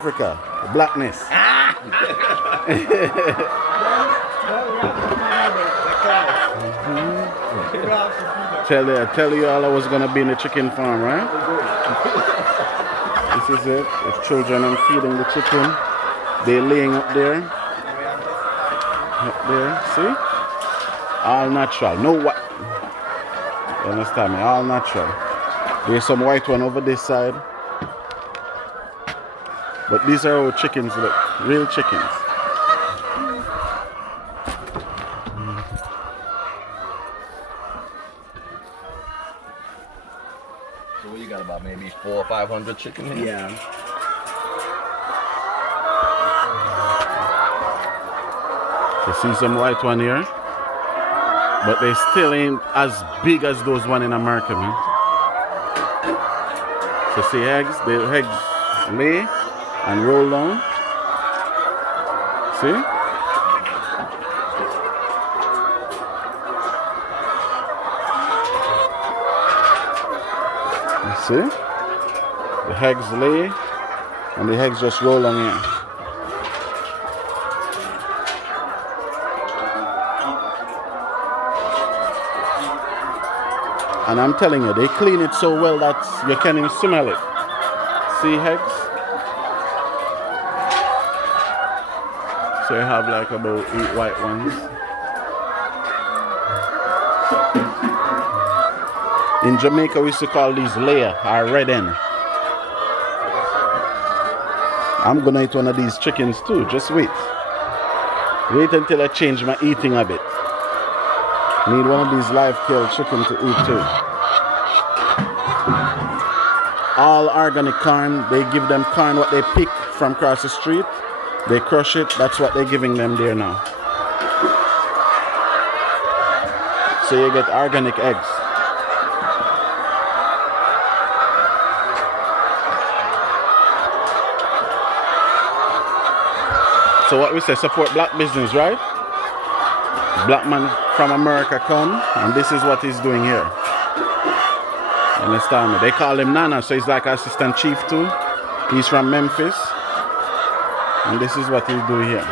Africa, the blackness. Tell you all I was gonna be in the chicken farm, right? This is it. The children I'm feeding the chicken. They're laying up there. Up there, see? All natural. No what? You understand me? All natural. There's some white one over this side. But these are our chickens, look. Real chickens. So what you got, about maybe 400 or 500 chickens here? Yeah. You see some white one here? But they still ain't as big as those one in America, man. So see eggs? The eggs lay and roll down. See? You see? The eggs lay and the eggs just roll on here. And I'm telling you, they clean it so well that you can't even smell it. See eggs? So you have like about 8 white ones. In Jamaica we used to call these layer or red hen. I'm gonna eat one of these chickens too, just wait. Wait until I change my eating habit. Need one of these live killed chicken to eat too. All organic corn, they give them corn what they pick from across the street. They crush it, that's what they're giving them there now. So you get organic eggs. So what we say, support black business, right? Black man from America come, and this is what he's doing here. Understand me? They call him Nana, so he's like assistant chief too. He's from Memphis, and this is what he's doing here.